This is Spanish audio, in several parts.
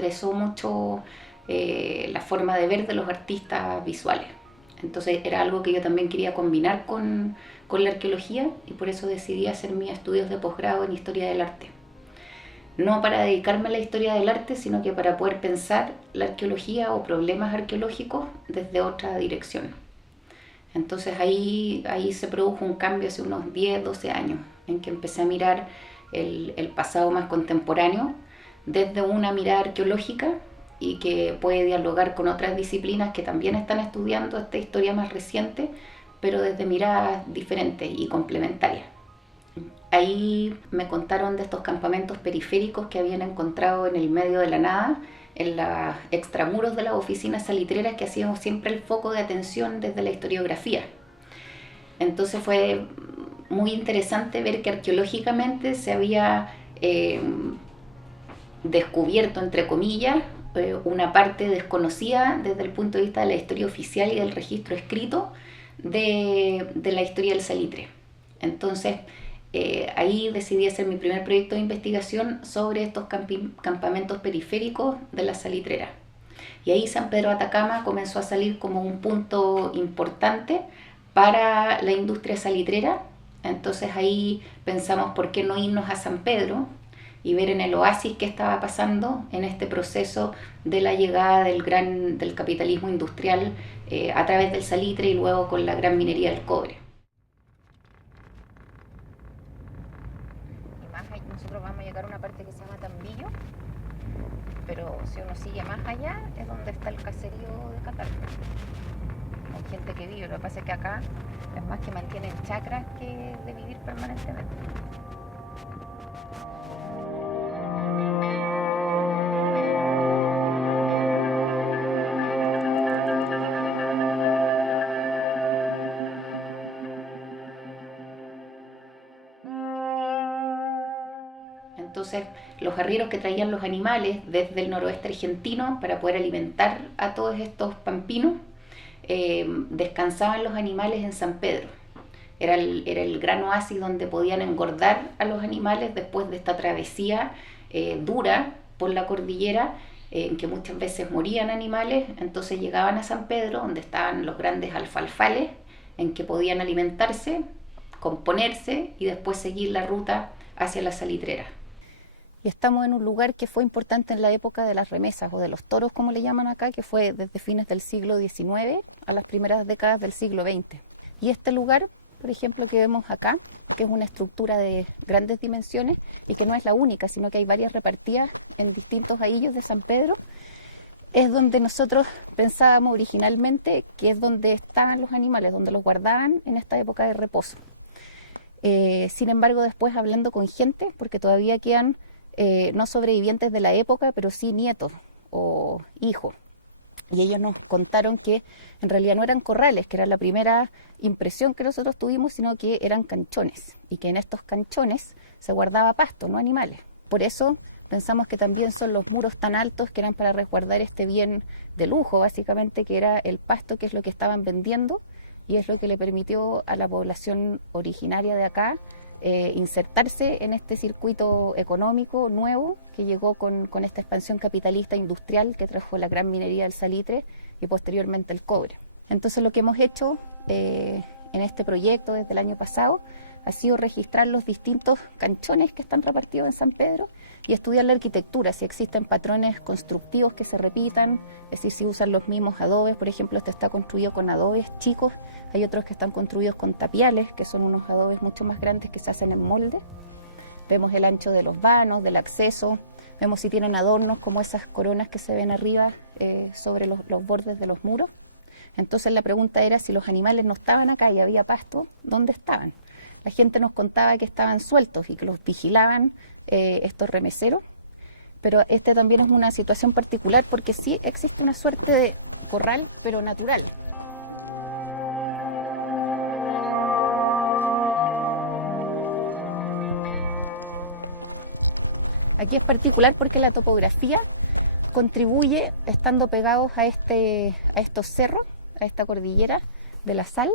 interesó mucho la forma de ver de los artistas visuales. Entonces era algo que yo también quería combinar con la arqueología y por eso decidí hacer mis estudios de posgrado en Historia del Arte. No para dedicarme a la historia del arte, sino que para poder pensar la arqueología o problemas arqueológicos desde otra dirección. Entonces ahí se produjo un cambio hace unos 10, 12 años, en que empecé a mirar el pasado más contemporáneo desde una mirada arqueológica y que puede dialogar con otras disciplinas que también están estudiando esta historia más reciente, pero desde miradas diferentes y complementarias. Ahí me contaron de estos campamentos periféricos que habían encontrado en el medio de la nada, en los extramuros de las oficinas salitreras, que ha sido siempre el foco de atención desde la historiografía. Entonces fue muy interesante ver que arqueológicamente se había descubierto, entre comillas, una parte desconocida desde el punto de vista de la historia oficial y del registro escrito de la historia del salitre. Entonces, ahí decidí hacer mi primer proyecto de investigación sobre estos campamentos periféricos de la salitrera. Y ahí San Pedro de Atacama comenzó a salir como un punto importante para la industria salitrera. Entonces ahí pensamos por qué no irnos a San Pedro y ver en el oasis qué estaba pasando en este proceso de la llegada del capitalismo industrial a través del salitre y luego con la gran minería del cobre. Y más allá, nosotros vamos a llegar a una parte que se llama Tambillo, pero si uno sigue más allá es donde está el caserío de Catalpa. Hay gente que vive, lo que pasa es que acá es más que mantienen chacras que de vivir permanentemente. Entonces, los arrieros que traían los animales desde el noroeste argentino para poder alimentar a todos estos pampinos, descansaban los animales en San Pedro. Era el gran oasis donde podían engordar a los animales después de esta travesía dura por la cordillera, en que muchas veces morían animales. Entonces llegaban a San Pedro, donde estaban los grandes alfalfales, en que podían alimentarse, componerse y después seguir la ruta hacia la salitrera. Y estamos en un lugar que fue importante en la época de las remesas o de los toros, como le llaman acá, que fue desde fines del siglo XIX a las primeras décadas del siglo XX. Y este lugar, por ejemplo, que vemos acá, que es una estructura de grandes dimensiones y que no es la única, sino que hay varias repartidas en distintos ahillos de San Pedro, es donde nosotros pensábamos originalmente que es donde estaban los animales, donde los guardaban en esta época de reposo. Sin embargo, después hablando con gente, porque todavía quedan no sobrevivientes de la época, pero sí nietos o hijos. Y ellos nos contaron que en realidad no eran corrales, que era la primera impresión que nosotros tuvimos, sino que eran canchones. Y que en estos canchones se guardaba pasto, no animales. Por eso pensamos que también son los muros tan altos que eran para resguardar este bien de lujo, básicamente, que era el pasto, que es lo que estaban vendiendo y es lo que le permitió a la población originaria de acá insertarse en este circuito económico nuevo que llegó con esta expansión capitalista industrial que trajo la gran minería del salitre y posteriormente el cobre. Entonces lo que hemos hecho en este proyecto desde el año pasado ha sido registrar los distintos canchones que están repartidos en San Pedro y estudiar la arquitectura, si existen patrones constructivos que se repitan, es decir, si usan los mismos adobes. Por ejemplo, este está construido con adobes chicos, hay otros que están construidos con tapiales, que son unos adobes mucho más grandes que se hacen en molde. Vemos el ancho de los vanos, del acceso, vemos si tienen adornos como esas coronas que se ven arriba sobre los bordes de los muros. Entonces la pregunta era si los animales no estaban acá y había pasto, ¿dónde estaban? La gente nos contaba que estaban sueltos y que los vigilaban estos remeseros, pero este también es una situación particular porque sí existe una suerte de corral, pero natural. Aquí es particular porque la topografía contribuye, estando pegados a estos cerros, a esta cordillera de la sal,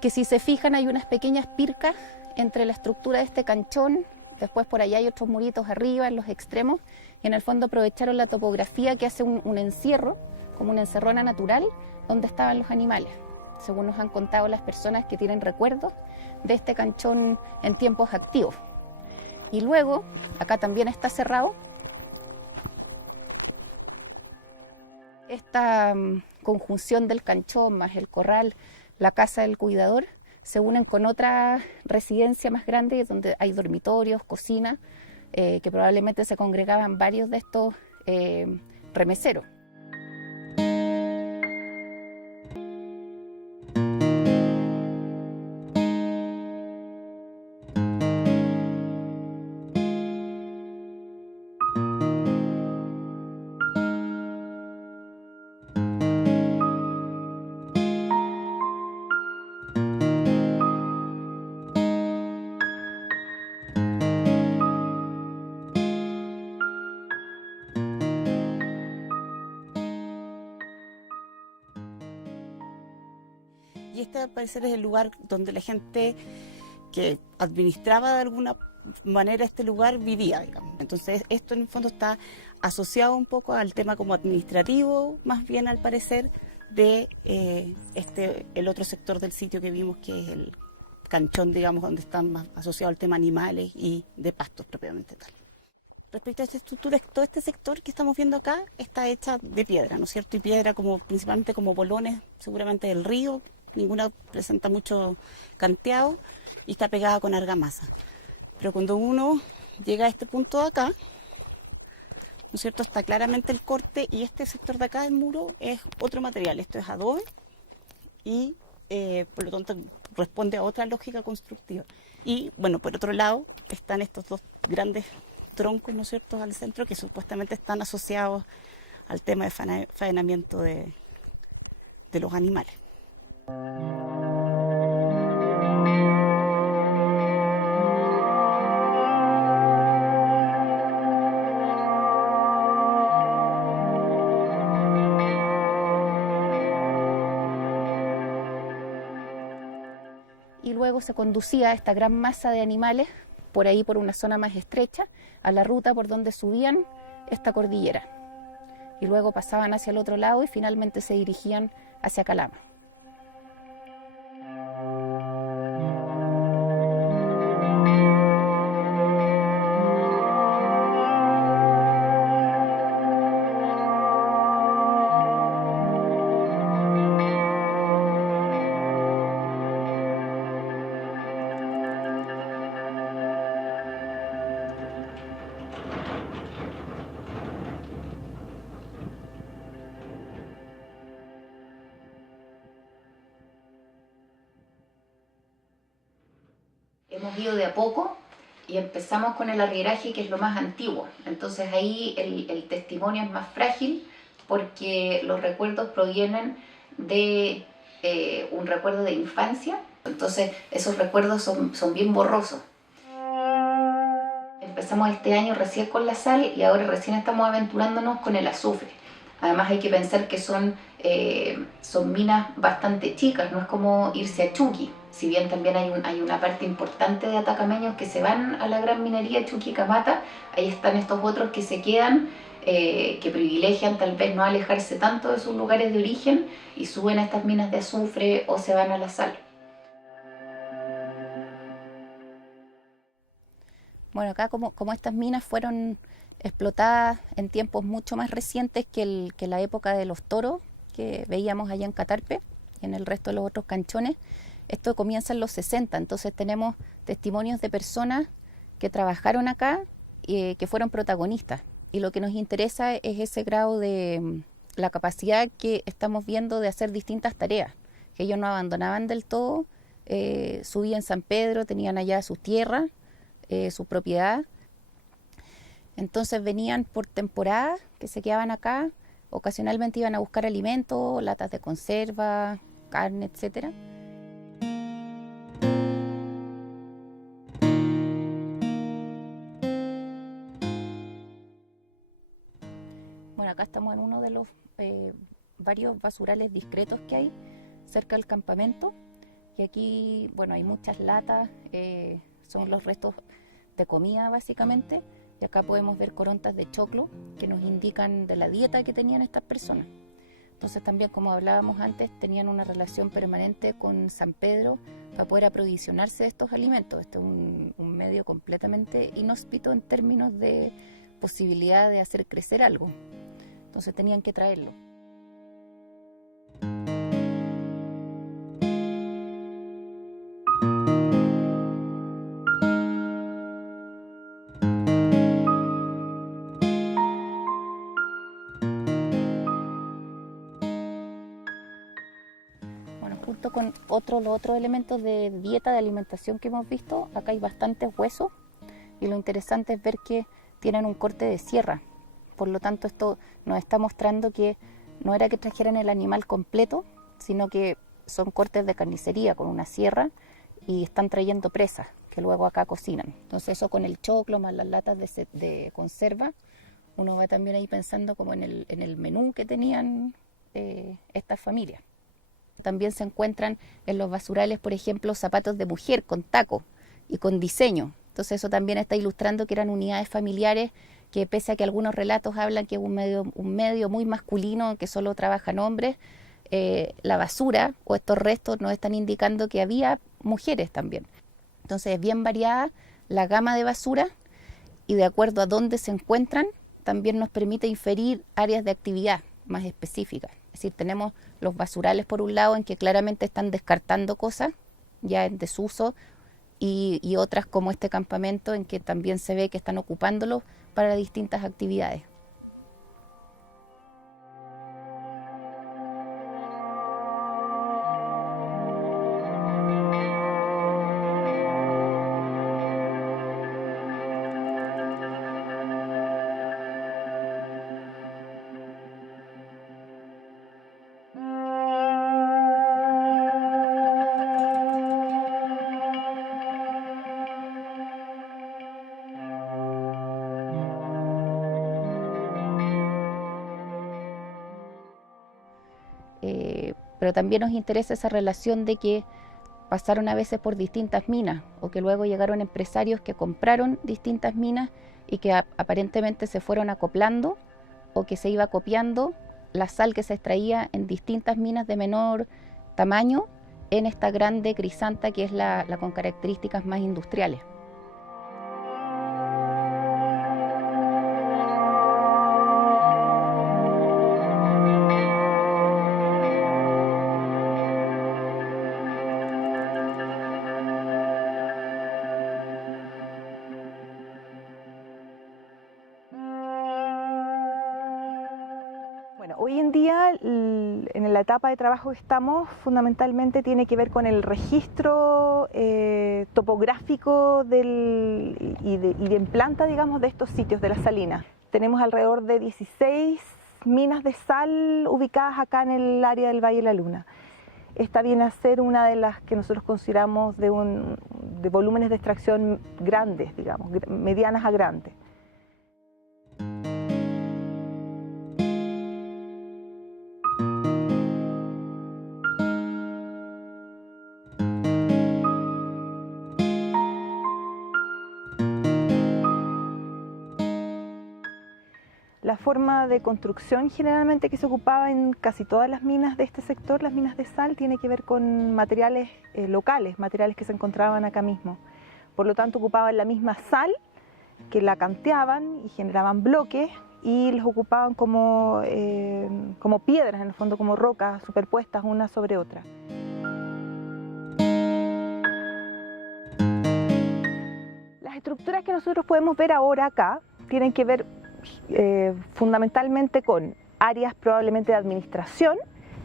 que si se fijan hay unas pequeñas pircas entre la estructura de este canchón después por allá hay otros muritos arriba, en los extremos, y en el fondo aprovecharon la topografía que hace un encierro, como una encerrona natural, donde estaban los animales, según nos han contado las personas que tienen recuerdos de este canchón en tiempos activos. Y luego, acá también está cerrado, esta conjunción del canchón más el corral, la casa del cuidador, se unen con otra residencia más grande donde hay dormitorios, cocina, que probablemente se congregaban varios de estos remeseros. Y este al parecer es el lugar donde la gente que administraba de alguna manera este lugar vivía, digamos. Entonces esto en el fondo está asociado un poco al tema como administrativo, más bien al parecer, de el otro sector del sitio que vimos, que es el canchón, digamos, donde están más asociados al tema animales y de pastos propiamente tal. Respecto a esta estructura, todo este sector que estamos viendo acá está hecha de piedra, ¿no es cierto? Y piedra como principalmente como bolones, seguramente del río, ninguna presenta mucho canteado y está pegada con argamasa. Pero cuando uno llega a este punto de acá, ¿no es cierto? Está claramente el corte y este sector de acá del muro es otro material. Esto es adobe y por lo tanto responde a otra lógica constructiva. Y bueno, por otro lado están estos dos grandes troncos, ¿no es cierto?, al centro, que supuestamente están asociados al tema de faenamiento de los animales. Y luego se conducía esta gran masa de animales por ahí, por una zona más estrecha, a la ruta por donde subían esta cordillera. Y luego pasaban hacia el otro lado y finalmente se dirigían hacia Calama. Hemos ido de a poco y empezamos con el arrieraje, que es lo más antiguo. Entonces ahí el testimonio es más frágil porque los recuerdos provienen de un recuerdo de infancia. Entonces esos recuerdos son bien borrosos. Empezamos este año recién con la sal y ahora recién estamos aventurándonos con el azufre. Además hay que pensar que son minas bastante chicas, no es como irse a Chuqui. Si bien también hay una parte importante de atacameños que se van a la gran minería Chuquicamata, ahí están estos otros que se quedan, que privilegian tal vez no alejarse tanto de sus lugares de origen y suben a estas minas de azufre o se van a la sal. Bueno, acá como estas minas fueron explotadas en tiempos mucho más recientes que la época de los toros que veíamos allá en Catarpe y en el resto de los otros canchones, esto comienza en los 60, entonces tenemos testimonios de personas que trabajaron acá y que fueron protagonistas. Y lo que nos interesa es ese grado de la capacidad que estamos viendo de hacer distintas tareas, que ellos no abandonaban del todo, subían San Pedro, tenían allá sus tierras, su propiedad. Entonces venían por temporada, que se quedaban acá, ocasionalmente iban a buscar alimentos, latas de conserva, carne, etcétera. Bueno, acá estamos en uno de los varios basurales discretos que hay cerca del campamento y aquí, bueno, hay muchas latas, son los restos de comida básicamente, y acá podemos ver corontas de choclo que nos indican de la dieta que tenían estas personas. Entonces también, como hablábamos antes, tenían una relación permanente con San Pedro para poder aprovisionarse de estos alimentos. Este es un medio completamente inhóspito en términos de posibilidad de hacer crecer algo. Entonces tenían que traerlo. Junto con los otros elementos de dieta, de alimentación que hemos visto, acá hay bastantes huesos y lo interesante es ver que tienen un corte de sierra. Por lo tanto, esto nos está mostrando que no era que trajeran el animal completo, sino que son cortes de carnicería con una sierra y están trayendo presas que luego acá cocinan. Entonces eso con el choclo más las latas de conserva, uno va también ahí pensando como en el menú que tenían estas familias. También se encuentran en los basurales, por ejemplo, zapatos de mujer con taco y con diseño. Entonces eso también está ilustrando que eran unidades familiares que, pese a que algunos relatos hablan que es un medio muy masculino, que solo trabajan hombres, la basura o estos restos nos están indicando que había mujeres también. Entonces es bien variada la gama de basura y de acuerdo a dónde se encuentran también nos permite inferir áreas de actividad más específicas. Es decir, tenemos los basurales por un lado en que claramente están descartando cosas ya en desuso y otras como este campamento en que también se ve que están ocupándolo para distintas actividades. Pero también nos interesa esa relación de que pasaron a veces por distintas minas o que luego llegaron empresarios que compraron distintas minas y que aparentemente se fueron acoplando o que se iba copiando la sal que se extraía en distintas minas de menor tamaño en esta grande Crisanta que es la con características más industriales. Bueno, hoy en día, en la etapa de trabajo que estamos, fundamentalmente tiene que ver con el registro topográfico y de planta, digamos, de estos sitios de las salinas. Tenemos alrededor de 16 minas de sal ubicadas acá en el área del Valle de la Luna. Esta viene a ser una de las que nosotros consideramos de volúmenes de extracción grandes, digamos, medianas a grandes. La forma de construcción generalmente que se ocupaba en casi todas las minas de este sector, las minas de sal, tiene que ver con materiales locales, materiales que se encontraban acá mismo. Por lo tanto, ocupaban la misma sal, que la canteaban y generaban bloques y los ocupaban como piedras, en el fondo como rocas superpuestas una sobre otra. Las estructuras que nosotros podemos ver ahora acá tienen que ver fundamentalmente con áreas probablemente de administración,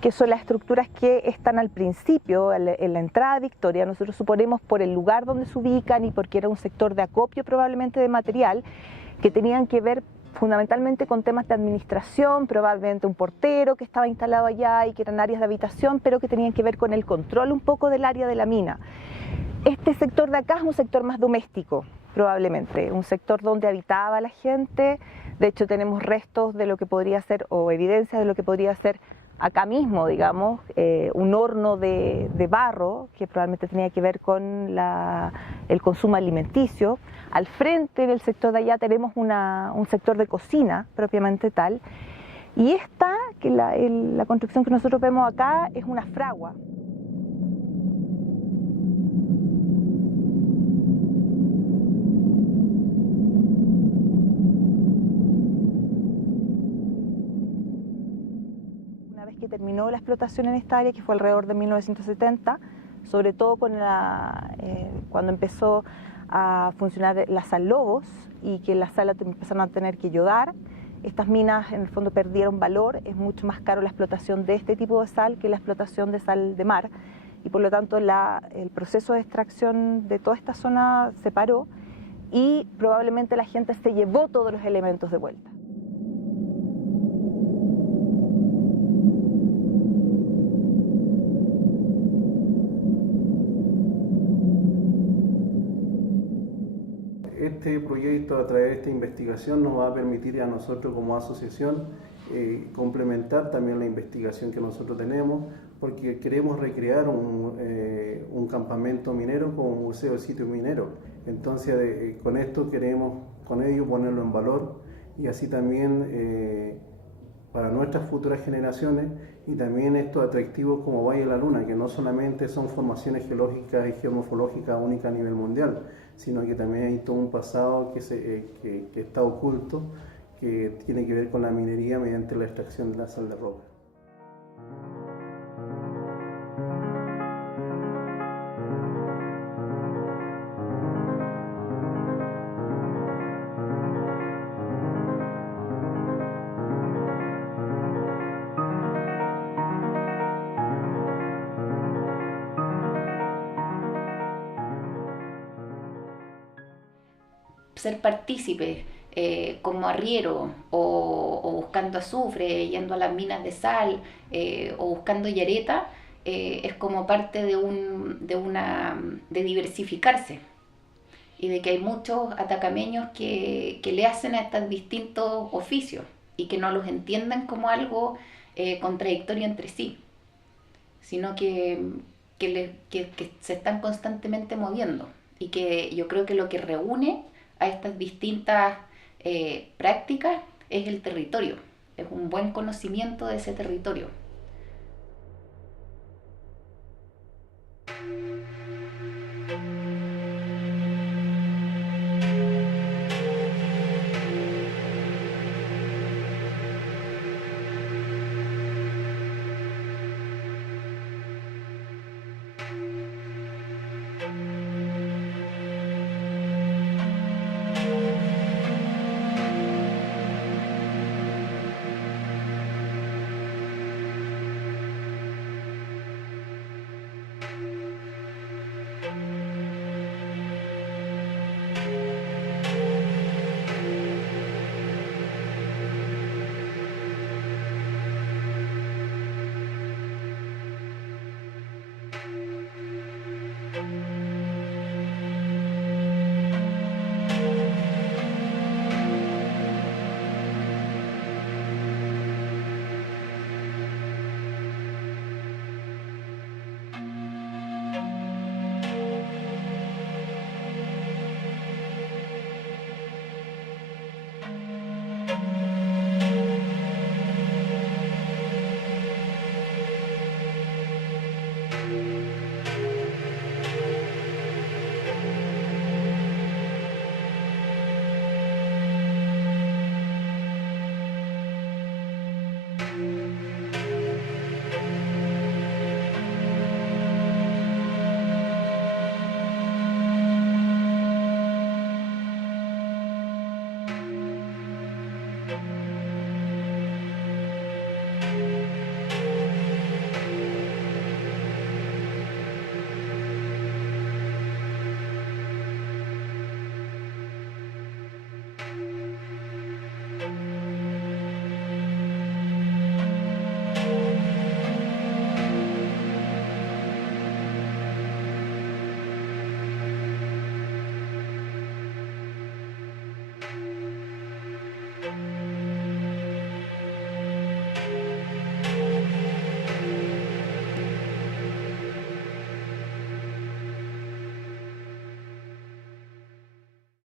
que son las estructuras que están al principio, en la entrada de Victoria. Nosotros suponemos por el lugar donde se ubican y porque era un sector de acopio probablemente de material, que tenían que ver fundamentalmente con temas de administración, probablemente un portero que estaba instalado allá y que eran áreas de habitación, pero que tenían que ver con el control un poco del área de la mina. Este sector de acá es un sector más doméstico, probablemente, un sector donde habitaba la gente. De hecho tenemos restos de lo que podría ser, o evidencia de lo que podría ser acá mismo, digamos, un horno de barro que probablemente tenía que ver con el consumo alimenticio. Al frente del sector de allá tenemos un sector de cocina propiamente tal. Y esta, que la construcción que nosotros vemos acá, es una fragua. Una vez que terminó la explotación en esta área, que fue alrededor de 1970, sobre todo cuando empezó a funcionar la sal Lobos y que las salas empezaron a tener que yodar, estas minas en el fondo perdieron valor. Es mucho más caro la explotación de este tipo de sal que la explotación de sal de mar, y por lo tanto el proceso de extracción de toda esta zona se paró y probablemente la gente se llevó todos los elementos de vuelta. Este proyecto, a través de esta investigación, nos va a permitir a nosotros como asociación complementar también la investigación que nosotros tenemos, porque queremos recrear un campamento minero como un museo de sitios mineros. Entonces, con esto queremos con ello ponerlo en valor, y así también para nuestras futuras generaciones, y también estos atractivos como Valle de la Luna, que no solamente son formaciones geológicas y geomorfológicas únicas a nivel mundial, sino que también hay todo un pasado que está oculto, que tiene que ver con la minería mediante la extracción de la sal de roca. Ser partícipes como arriero o buscando azufre, yendo a las minas de sal o buscando yareta, es como parte de diversificarse, y de que hay muchos atacameños que le hacen a estos distintos oficios y que no los entienden como algo contradictorio entre sí, sino que se están constantemente moviendo, y que yo creo que lo que reúne a estas distintas prácticas es el territorio, es un buen conocimiento de ese territorio.